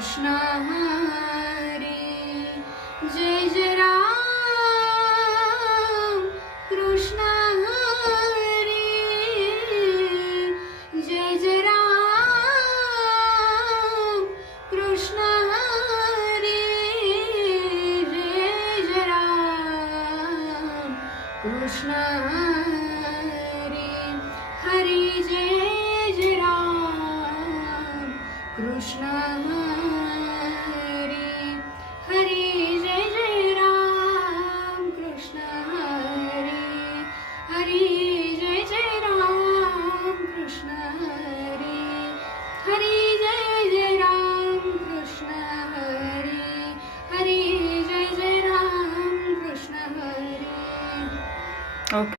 Krishna Hari Jai Jai Ram Krishna Hari Jai Jai Ram Krishna Hari Jai Jai Ram Krishna Hari Hari Jai Jai Ram Krishna Hari Hari Jai Jai Ram Krishna Hari Hari Jai Jai Ram Krishna Hari Hari Jai Jai Ram Krishna Hari Hari Jai Jai Ram Krishna Hari. Okay.